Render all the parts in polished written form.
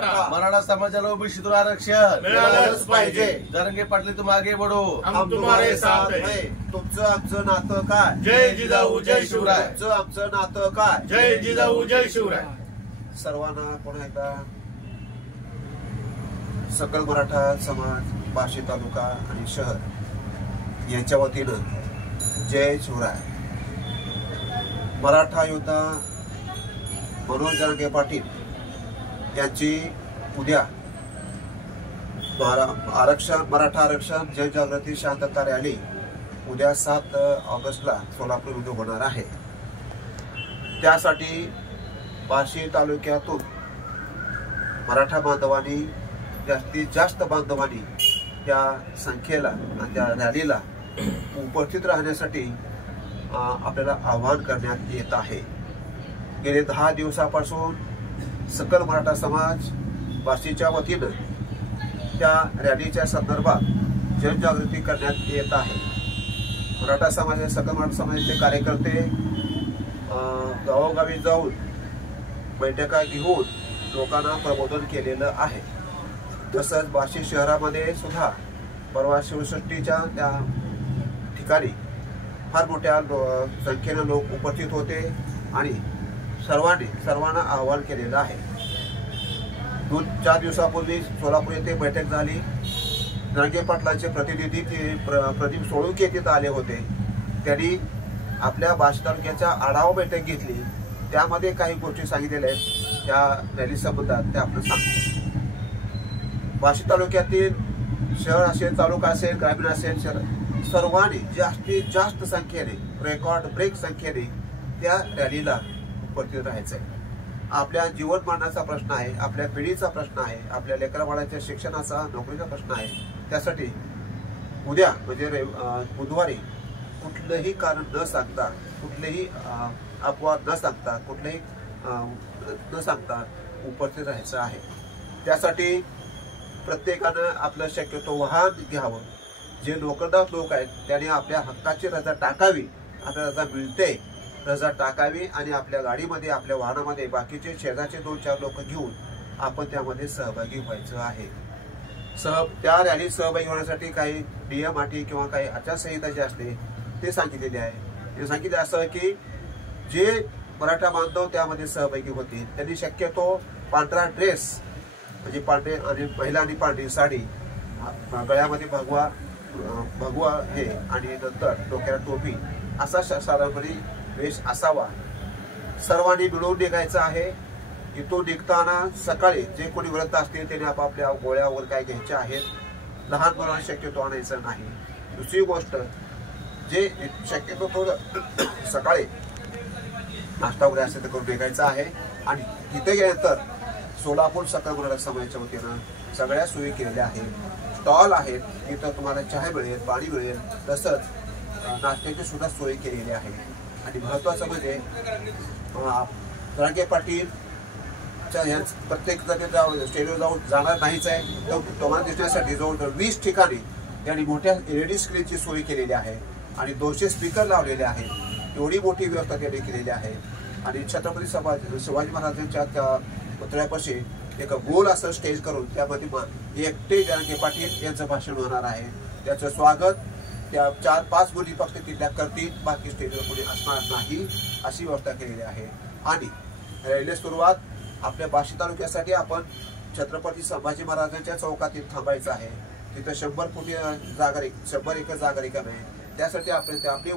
मराठा समाजाला ओबीसीतून आरक्षण मिळालंच पाहिजे। जरांगे पाटील तुम आगे बढ़ो, हम तुम्हारे साथ है। तुमचं आमचं नातं काय? जय जिजाऊ जय शिवराय। तुमचं आमचं नातं काय? जय जिजाऊ जय शिवराय। सर्वांना पुन्हा एकदा सकल मराठा समाज बार्शी तालुका आणि शहर यांच्या वतीनं जय शिवराय। मराठा योद्धा मनोज जरांगे पाटील यांची उद्या मराठा आरक्षण जनजागृती शांतता रॅली उद्या 7 ऑगस्टला सोलापूरमध्ये होणार आहे। त्यासाठी बार्शी तालुक्यातून मराठा बांधवांनी जास्तीत जास्त बांधवांनी त्या संख्येला आणि त्या रॅलीला उपस्थित राहण्यासाठी आपल्याला आवाहन करण्यात येत आहे। गेले 10 दिवसापासून सकल मराठा समाज बार्शीच्या वतीनं त्या रॅलीच्या संदर्भात जनजागृती करण्यात येत आहे। मराठा समाज सकल मराठा समाजाचे कार्यकर्ते गावोगावी जाऊन बैठका घेऊन लोकांना प्रबोधन केलेलं आहे। तसंच बार्शी शहरामध्ये सुद्धा परवा शिवसृष्टीच्या त्या ठिकाणी फार मोठ्या संख्येने लोक उपस्थित होते आणि सर्वांना आवाहन केलेलं आहे। 2-4 दिवसापूर्वी सोलापूर येथे बैठक झाली। जरांगे पाटलांचे प्रतिनिधी प्रदीप सोळुंके तिथे आले होते। त्यांनी आपल्या बार्शी तालुक्याच्या आढावा बैठक घेतली। त्यामध्ये काही गोष्टी सांगितलेल्या आहेत त्या रॅली संबंधात त्या आपण सांगतो। बार्शी तालुक्यातील शहर असेल, तालुका असेल, ग्रामीण असेल, सर्वांनी जास्तीत जास्त संख्येने रेकॉर्ड ब्रेक संख्येने त्या रॅलीला उपस्थित राहायचं आहे। आपल्या जीवनमानाचा प्रश्न आहे, आपल्या पिढीचा प्रश्न आहे, आपल्या लेकराबाळाच्या शिक्षणाचा, नोकरीचा प्रश्न आहे। त्यासाठी उद्या म्हणजे बुधवारी कुठलंही कारण न सांगता, कुठलेही अपवाद न सांगता, कुठलेही न सांगता उपस्थित राहायचं आहे। त्यासाठी प्रत्येकानं आपलं शक्यतो वाहन घ्यावं। जे नोकरदार लोक आहेत त्यांनी आपल्या हक्काची रजा टाकावी। आता रजा मिळते, रजा टाकावी आणि आपल्या गाडीमध्ये, आपल्या वाहनामध्ये बाकीचे शेजारचे 2-4 लोक घेऊन आपण त्यामध्ये सहभागी व्हायचं आहे। त्या रॅलीत सहभागी होण्यासाठी काही नियम अटी किंवा काही आचारसंहिता जी असते ते सांगितलेले आहे। ते सांगितले असं की जे मराठा बांधव त्यामध्ये सहभागी होतील त्यांनी शक्यतो पांढरा ड्रेस म्हणजे पांढरे आणि महिलांनी पांढरी साडी, गळ्यामध्ये भगवा हे आणि नंतर डोक्याला टोपी असा साधारणपणे वेश असावा। सर्वांनी मिळून निघायचं आहे। इथून निघताना सकाळी जे कोणी व्रत असतील त्यांनी आपापल्या गोळ्या वर काय घ्यायच्या आहेत। लहान मुलांना शक्यतो आणायचं नाही। दुसरी गोष्ट जे शक्यतो थोडं सकाळी नाश्ता वगैरे असेल तर करून निघायचं आहे। आणि तिथे गेल्यानंतर सोलापूर सकल मराठा समाजाच्या वतीनं सगळ्या सोयी केलेल्या आहेत। स्टॉल आहेत, तिथं तुम्हाला चहा मिळेल, पाणी मिळेल, तसंच नाश्त्याची सुद्धा सोय केलेली आहे। आणि महत्त्वाचं म्हणजे जरांगे पाटील प्रत्येक जागी स्टेडियम जाऊन जाणार नाहीच आहे। तर तुम्हाला दिसण्यासाठी जवळजवळ 20 ठिकाणी त्यांनी मोठ्या LED स्क्रीनची सोय केलेली आहे आणि 200 स्पीकर लावलेले आहेत। एवढी मोठी व्यवस्था त्यांनी केलेली आहे। आणि छत्रपती शिवाजी महाराजांच्या त्या पुतळ्यापाशी एक गोल असं स्टेज करून त्यामध्ये एकटे जरांगे पाटील यांचं भाषण होणार आहे। त्याचं स्वागत त्या 4-5 मुली फक्त तिथल्या करतील, बाकी स्टेजवर कोणी असणार नाही अशी व्यवस्था केलेली आहे। आणि रॅली सुरुवात आपल्या बार्शी तालुक्यासाठी आपण छत्रपती संभाजी महाराजांच्या चौकात थांबायचं आहे। तिथं 100 एकर जागा रिकामी आहे। त्यासाठी आपली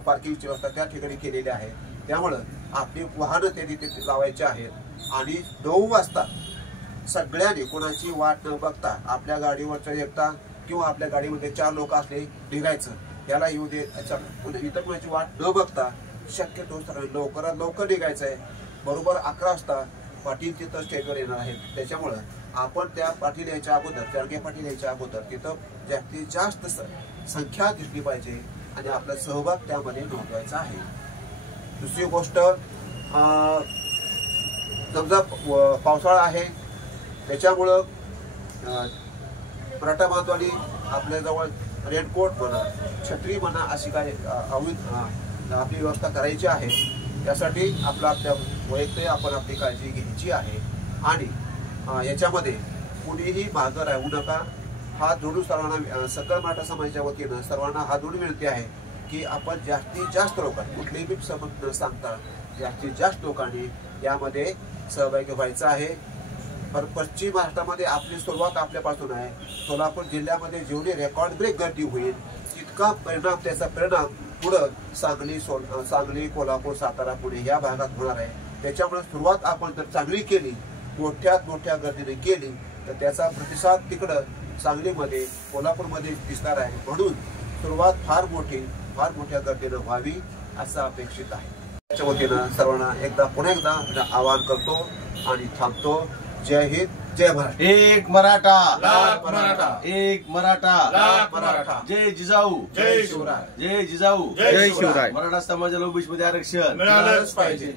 पार्किंगची व्यवस्था त्या ठिकाणी केलेली आहे। त्यामुळं आपली वाहनं त्यांनी तिथे लावायची आहेत। आणि 9 वाजता सगळ्यांनी कोणाची वाट न बघता आपल्या गाडीवरच्या एकटा किंवा आपल्या गाडीमध्ये 4 लोक असले निघायचं। त्याला येऊ दे, इतर कोणाची वाट न बघता शक्यतो लवकरात लवकर निघायचं आहे। बरोबर 11 वाजता पाटील तिथं स्टेजवर येणार आहेत। त्याच्यामुळं आपण त्या पाटील यायच्या अगोदर, जरांगे पाटील यायच्या अगोदर तिथं जास्तीत जास्त संख्या दिसली पाहिजे आणि आपला सहभाग त्यामध्ये नोंदवायचा आहे। दुसरी गोष्ट, समजा पावसाळा आहे त्याच्यामुळं मराठा बांधवांनी आपल्याजवळ रेनकोट म्हणा, छत्री म्हणा अशी काही आपली व्यवस्था करायची आहे। त्यासाठी आपल्या वैयक्तिक आपण आपली काळजी घ्यायची आहे। आणि याच्यामध्ये कुणीही मागं राहू नका. हात जोडून सर्वांना सकल मराठा समाजाच्या वतीनं सर्वांना हात जोडून विनंती आहे की आपण जास्तीत जास्त लोकांनी कुठलीही बी समज न सांगता जास्तीत जास्त लोकांनी यामध्ये सहभागी व्हायचं आहे. पण पश्चिम महाराष्ट्रामध्ये आपली सुरुवात आपल्यापासून आहे. सोलापूर जिल्ह्यामध्ये जेवढी रेकॉर्ड ब्रेक गर्दी होईल तितका त्याचा परिणाम पुढं सांगली, कोल्हापूर, सातारा, पुणे या भागात होणार आहे. त्याच्यामुळे सुरुवात आपण जर चांगली केली, मोठ्यात मोठ्या गर्दीने केली तर त्याचा प्रतिसाद तिकडं सांगलीमध्ये, कोल्हापूरमध्ये दिसणार आहे. म्हणून सुरुवात फार मोठ्या गर्दीनं व्हावी असं अपेक्षित आहे. त्याच्या वतीनं सर्वांना पुन्हा एकदा आवाहन करतो आणि थांबतो. जय हिंद, जय महाराष्ट्र. एक मराठा, लाख मराठा. एक मराठा, लाख मराठा. जय जिजाऊ, जय शिवराय. जय जिजाऊ, जय शिवराय. मराठा समाजाला ओबीसी मध्ये आरक्षण मिळालंच पाहिजे.